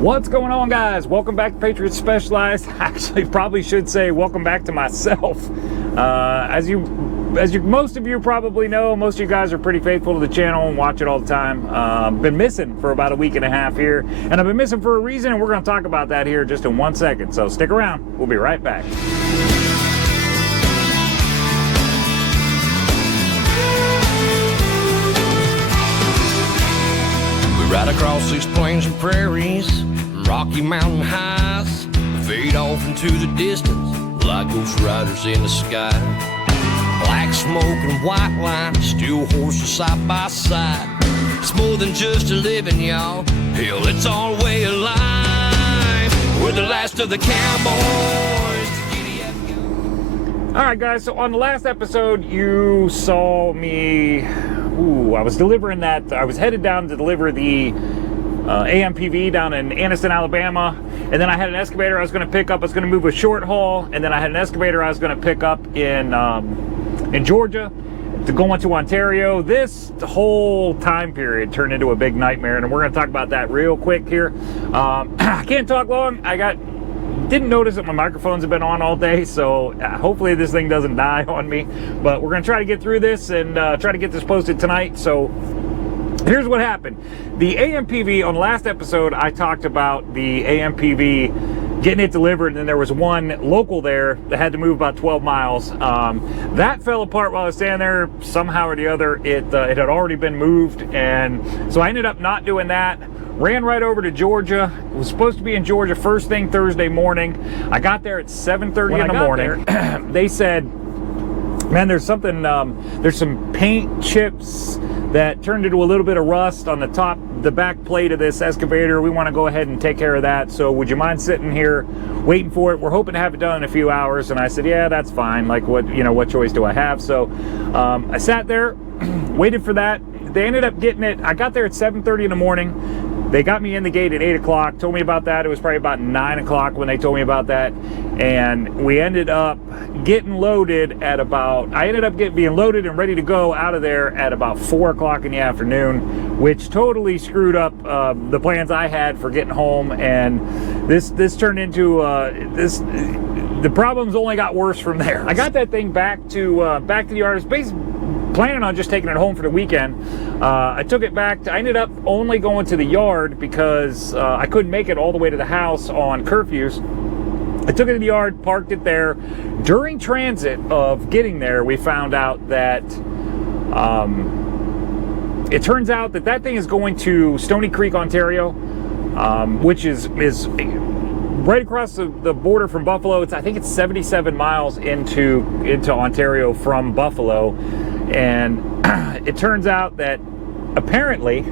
What's going on, guys? Welcome back to Patriots Specialized. Actually, probably should say welcome back to myself. As most of you probably know, most of you guys are pretty faithful to the channel and watch it all the time. Been missing for about a week and a half here, and I've been missing for a reason, and we're going to talk about that here just in 1 second. So stick around. We'll be right back. We ride across these plains and prairies, rocky mountain highs, fade off into the distance like ghost riders in the sky. Black smoke and white line, steel horses side by side. It's more than just a living, y'all. Hell, it's our way of life. We're the last of the cowboys. All right, guys, so on the last episode, you saw me, I was delivering that, I was headed down to deliver the AMPV down in Anniston, Alabama, and then I had an excavator I was going to pick up. I was going to move a short haul, and then I had an excavator I was going to pick up in Georgia to go into Ontario. This whole time period turned into a big nightmare, and we're going to talk about that real quick here. I can't talk long. Didn't notice that my microphones have been on all day, so hopefully this thing doesn't die on me. But we're going to try to get through this and try to get this posted tonight. So here's what happened. The AMPV, on the last episode, I talked about the AMPV getting it delivered, and then there was one local there that had to move about 12 miles. That fell apart while I was standing there. Somehow or the other, it had already been moved, and so I ended up not doing that. Ran right over to Georgia. It was supposed to be in Georgia first thing Thursday morning. I got there at 7:30 in the morning. They said, man, there's something, there's some paint chips that turned into a little bit of rust on the back plate of this excavator. We want to go ahead and take care of that. So would you mind sitting here waiting for it? We're hoping to have it done in a few hours. And I said, yeah, that's fine. Like, what choice do I have? So I sat there, waited for that. They ended up getting it. I got there at 7:30 in the morning. They got me in the gate at 8 o'clock, told me about that. It was probably about 9 o'clock when they told me about that. And we ended up getting loaded at being loaded and ready to go out of there at about 4 o'clock in the afternoon, which totally screwed up the plans I had for getting home. And this turned into, the problems only got worse from there. I got that thing back to the yard. Basically planning on just taking it home for the weekend. I took it back. I ended up only going to the yard because I couldn't make it all the way to the house on curfews. I took it to the yard, parked it there. During transit of getting there, we found out that it turns out that thing is going to Stony Creek, Ontario, which is right across the border from Buffalo. I think it's 77 miles into Ontario from Buffalo. And it turns out that apparently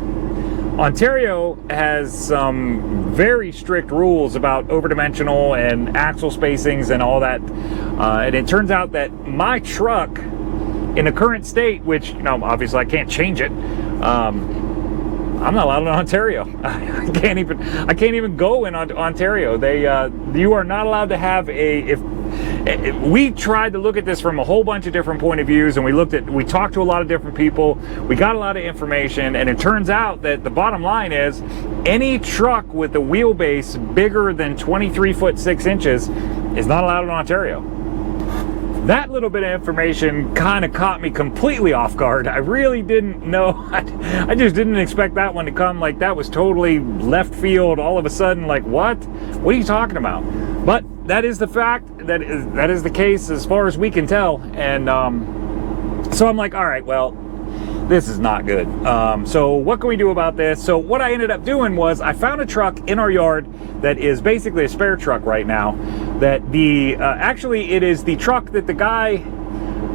Ontario has some very strict rules about overdimensional and axle spacings and all that. And it turns out that my truck in the current state, which, obviously I can't change it, I'm not allowed in Ontario. I can't even go in Ontario. You are not allowed to have we tried to look at this from a whole bunch of different point of views, and we talked to a lot of different people. We got a lot of information, and it turns out that the bottom line is any truck with a wheelbase bigger than 23 foot 6 inches is not allowed in Ontario. That little bit of information kind of caught me completely off guard. I really didn't know. I just didn't expect that one to come. Like, that was totally left field all of a sudden. Like, what? What are you talking about? But that is the fact. That is the case as far as we can tell. And so I'm like, all right, well, this is not good. So what can we do about this? So what I ended up doing was I found a truck in our yard that is basically a spare truck right now. That actually it is the truck that the guy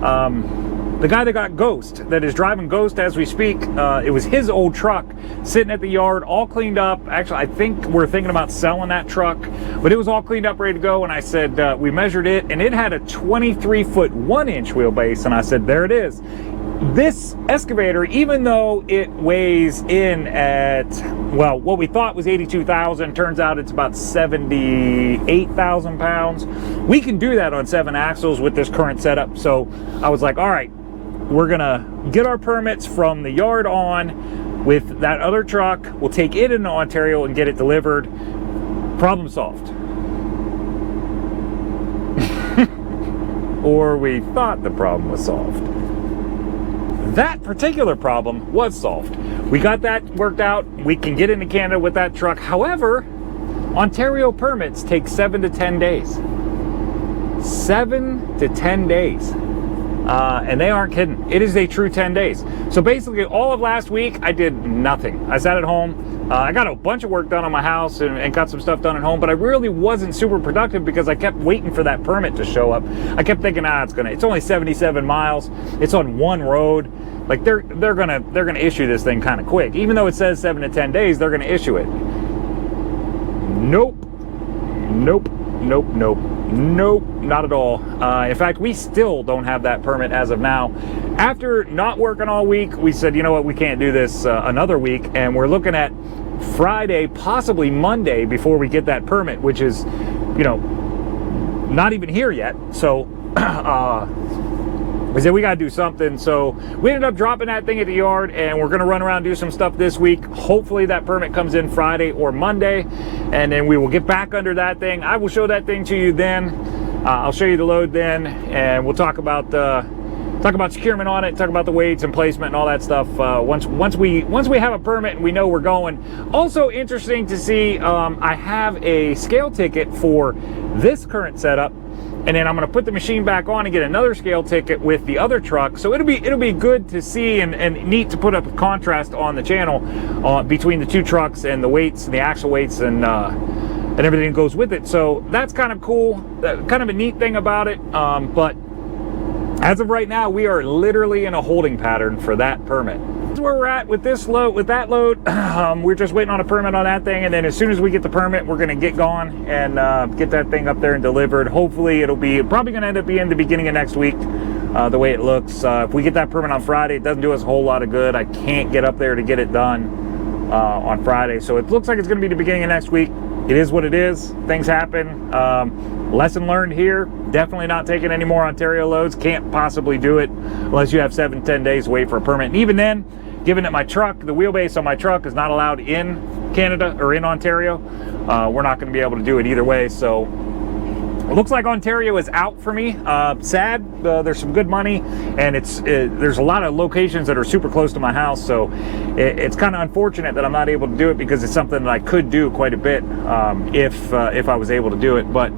that got Ghost, that is driving Ghost as we speak. It was his old truck sitting at the yard, all cleaned up. Actually, I think we're thinking about selling that truck, but it was all cleaned up, ready to go. And I said, we measured it, and it had a 23 foot 1 inch wheelbase. And I said, there it is. This excavator, even though it weighs in at, well, what we thought was 82,000, turns out it's about 78,000 pounds. We can do that on 7 axles with this current setup. So I was like, all right, we're gonna get our permits from the yard on with that other truck. We'll take it into Ontario and get it delivered. Problem solved. Or we thought the problem was solved. That particular problem was solved. We got that worked out. We can get into Canada with that truck. However, Ontario permits take 7 to 10 days. 7 to 10 days. And they aren't kidding. It is a true 10 days. So basically all of last week, I did nothing. I sat at home. I got a bunch of work done on my house and got some stuff done at home, but I really wasn't super productive because I kept waiting for that permit to show up. I kept thinking, it's only 77 miles. It's on one road. Like they're gonna issue this thing kind of quick. Even though it says 7 to 10 days, they're gonna issue it. Nope, not at all. In fact, we still don't have that permit as of now. After not working all week, we said, you know what, we can't do this another week, and we're looking at Friday, possibly Monday, before we get that permit, which is, not even here yet. So we said we got to do something. So we ended up dropping that thing at the yard, and we're going to run around and do some stuff this week. Hopefully that permit comes in Friday or Monday, and then we will get back under that thing. I will show that thing to you then. I'll show you the load then, and we'll talk about securement on it, talk about the weights and placement and all that stuff once we have a permit and we know we're going. Also interesting to see, I have a scale ticket for this current setup, and then I'm going to put the machine back on and get another scale ticket with the other truck. So it'll be good to see and neat to put up a contrast on the channel between the two trucks and the weights and the axle weights and everything that goes with it. So that's kind of cool, kind of a neat thing about it. But as of right now, we are literally in a holding pattern for that permit. That's where we're at with this load. With that load, we're just waiting on a permit on that thing, and then as soon as we get the permit, we're going to get going and get that thing up there and delivered. Hopefully, probably going to end up being the beginning of next week. The way it looks, if we get that permit on Friday, it doesn't do us a whole lot of good. I can't get up there to get it done on Friday, so it looks like it's going to be the beginning of next week. It is what it is. Things happen. Lesson learned here. Definitely not taking any more Ontario loads. Can't possibly do it unless you have 7-10 days to wait for a permit. And even then, given that the wheelbase on my truck is not allowed in Canada or in Ontario, we're not going to be able to do it either way. So it looks like Ontario is out for me. Sad. There's some good money, and there's a lot of locations that are super close to my house. So it's kind of unfortunate that I'm not able to do it because it's something that I could do quite a bit if I was able to do it. But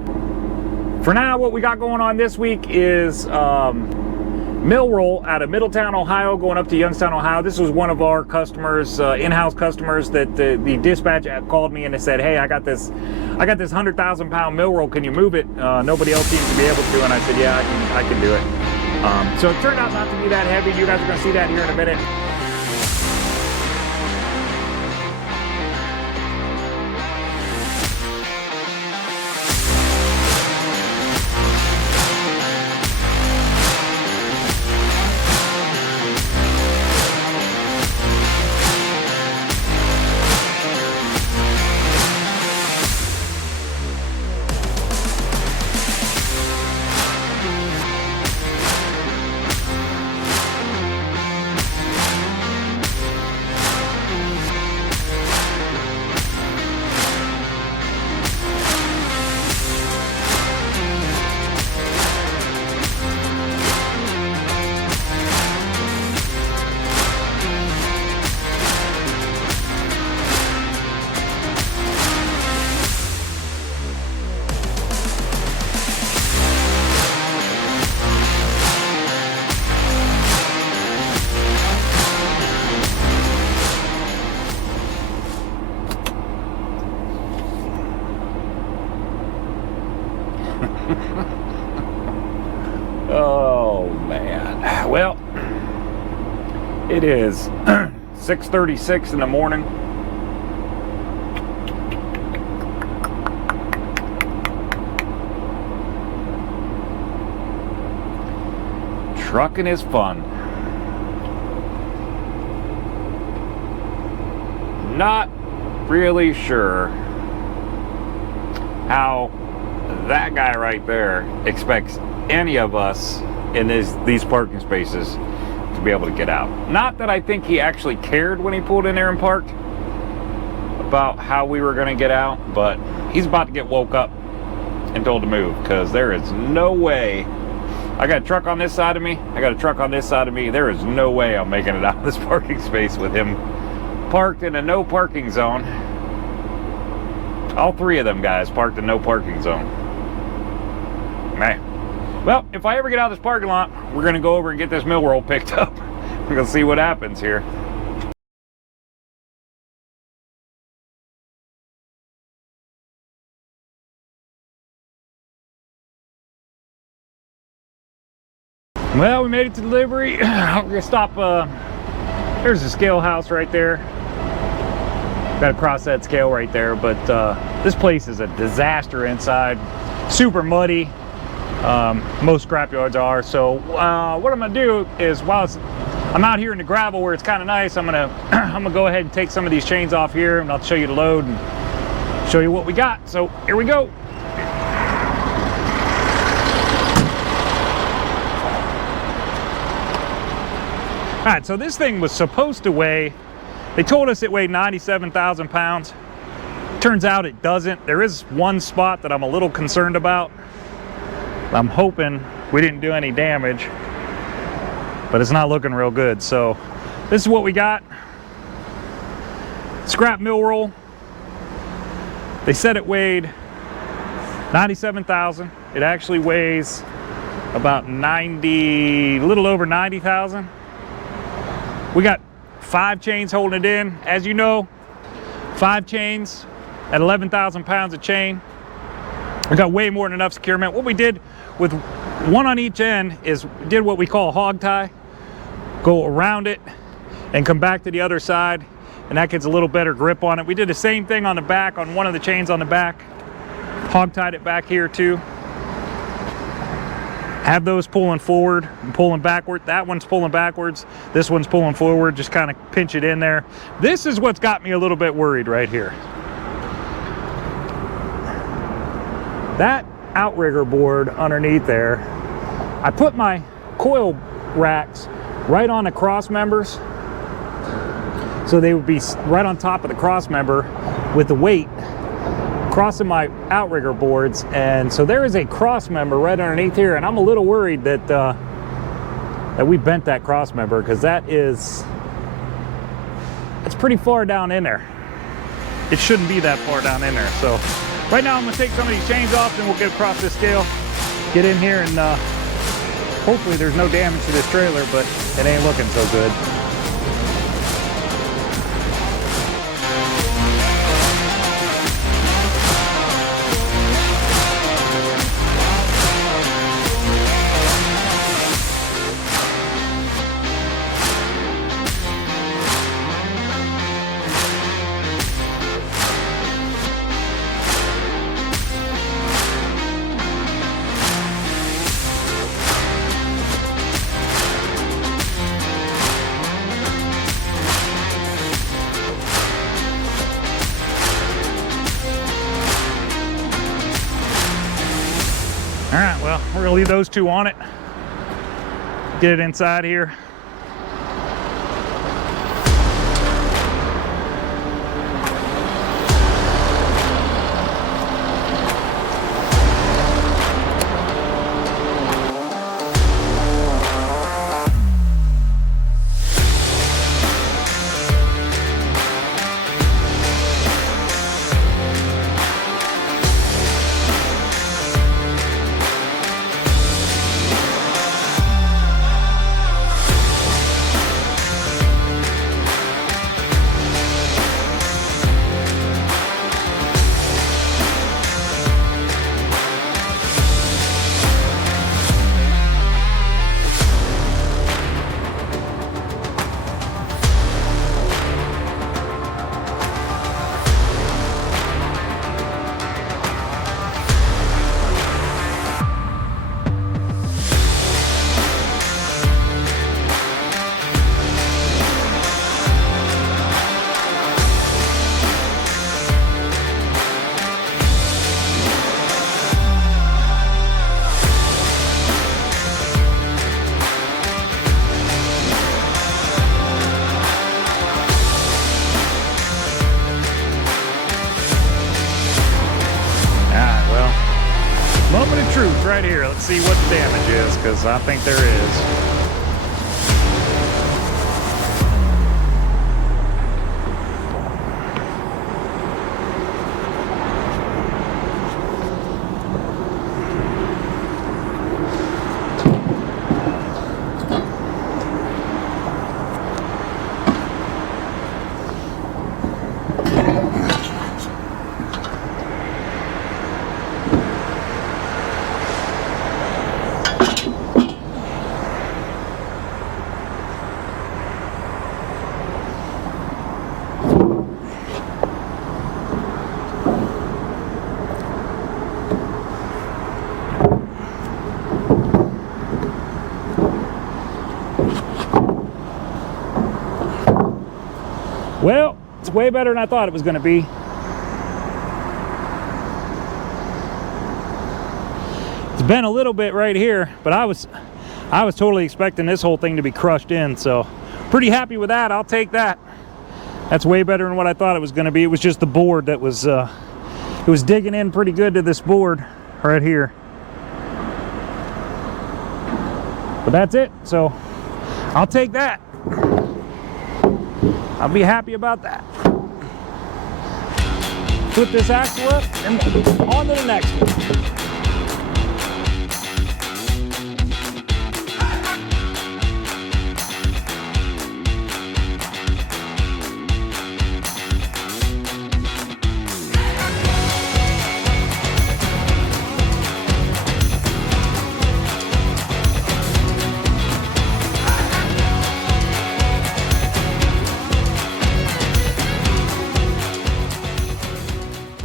for now, what we got going on this week is mill roll out of Middletown, Ohio, going up to Youngstown, Ohio. This was one of our customers, in-house customers, that the dispatch called me and they said, "Hey, I got this 100,000-pound mill roll. Can you move it? Nobody else seems to be able to." And I said, "Yeah, I can do it." So it turned out not to be that heavy. You guys are going to see that here in a minute. Oh man. Well, it is 6:36 in the morning. Trucking is fun. Not really sure how that guy right there expects any of us in these parking spaces to be able to get out. Not that I think he actually cared when he pulled in there and parked, about how we were going to get out, but he's about to get woke up and told to move, because there is no way. I got a truck on this side of me, I got a truck on this side of me. There is no way I'm making it out of this parking space with him parked in a no parking zone. All three of them guys parked in no parking zone. Man. Well, if I ever get out of this parking lot, we're going to go over and get this mill roll picked up. We're going to see what happens here. Well, we made it to delivery. We're gonna stop. There's a scale house right there. Got to cross that scale right there. But this place is a disaster inside. Super muddy. Most scrap yards are. So what I'm gonna do is, while I'm out here in the gravel where it's kind of nice, I'm gonna go ahead and take some of these chains off here, and I'll show you the load and show you what we got. So here we go. All right, so this thing was supposed to weigh, they told us it weighed 97,000 pounds. Turns out it doesn't. There is one spot that I'm a little concerned about. I'm hoping we didn't do any damage, but it's not looking real good. So this is what we got. Scrap mill roll. They said it weighed 97,000. It actually weighs about 90, a little over 90,000. We got 5 chains holding it in. As you know, 5 chains at 11,000 pounds of chain. We got way more than enough securement. What we did with one on each end is did what we call a hog tie. Go around it and come back to the other side, and that gets a little better grip on it. We did the same thing on the back, on one of the chains on the back. Hog tied it back here too. Have those pulling forward and pulling backward. That one's pulling backwards. This one's pulling forward. Just kind of pinch it in there. This is what's got me a little bit worried right here. That outrigger board underneath there, I put my coil racks right on the cross members, so they would be right on top of the cross member with the weight crossing my outrigger boards. And so there is a cross member right underneath here, and I'm a little worried that that we bent that cross member, because it's pretty far down in there. It shouldn't be that far down in there. So right now I'm gonna take some of these chains off, and we'll get across this scale, get in here, and hopefully there's no damage to this trailer, but it ain't looking so good. All right, well, we're gonna leave those 2 on it. Get it inside here. of truth right here. Let's see what the damage is, because I think there is. Well, it's way better than I thought it was going to be. It's been a little bit right here, but I was totally expecting this whole thing to be crushed in, so pretty happy with that. I'll take that. That's way better than what I thought it was going to be. It was just the board that was it was digging in pretty good to this board right here. But that's it, so I'll take that. I'll be happy about that. Flip this axle up and on to the next one.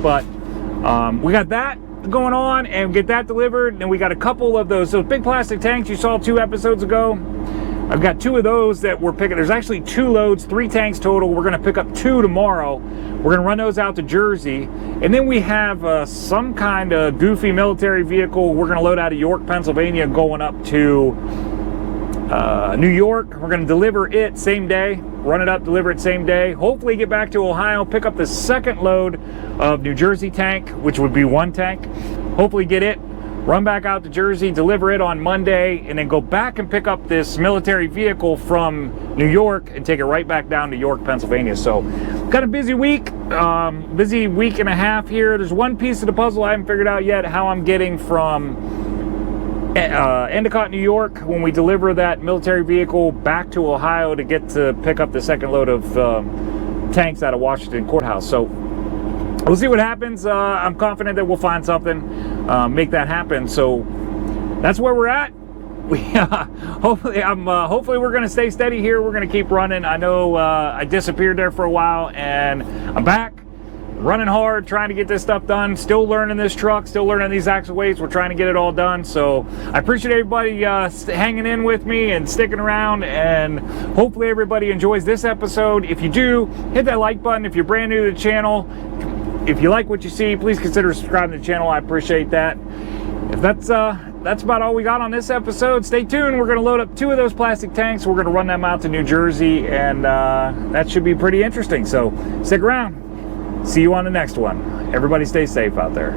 But we got that going on and get that delivered, and we got a couple of those big plastic tanks you saw 2 episodes ago. I've got 2 of those that we're picking. There's actually 2 loads, 3 tanks total. We're going to pick up 2 tomorrow. We're going to run those out to Jersey, and then we have some kind of goofy military vehicle we're going to load out of York, Pennsylvania, going up to New York. We're going to deliver it same day, run it up, deliver it same day, hopefully get back to Ohio, pick up the second load of New Jersey tank, which would be 1 tank, hopefully get it, run back out to Jersey, deliver it on Monday, and then go back and pick up this military vehicle from New York and take it right back down to York, Pennsylvania. So got a busy week and a half here. There's one piece of the puzzle I haven't figured out yet, how I'm getting from Endicott, New York, when we deliver that military vehicle back to Ohio to get to pick up the second load of tanks out of Washington Courthouse. So we'll see what happens. I'm confident that we'll find something, make that happen. So that's where we're at. We hopefully we're going to stay steady here. We're going to keep running. I know I disappeared there for a while, and I'm back. Running hard, trying to get this stuff done. Still learning this truck, still learning these axle weights. We're trying to get it all done. So I appreciate everybody hanging in with me and sticking around, and hopefully everybody enjoys this episode. If you do, hit that like button. If you're brand new to the channel, if you like what you see, please consider subscribing to the channel. I appreciate that. If that's about all we got on this episode. Stay tuned. We're going to load up 2 of those plastic tanks. We're going to run them out to New Jersey, and that should be pretty interesting. So stick around. See you on the next one. Everybody stay safe out there.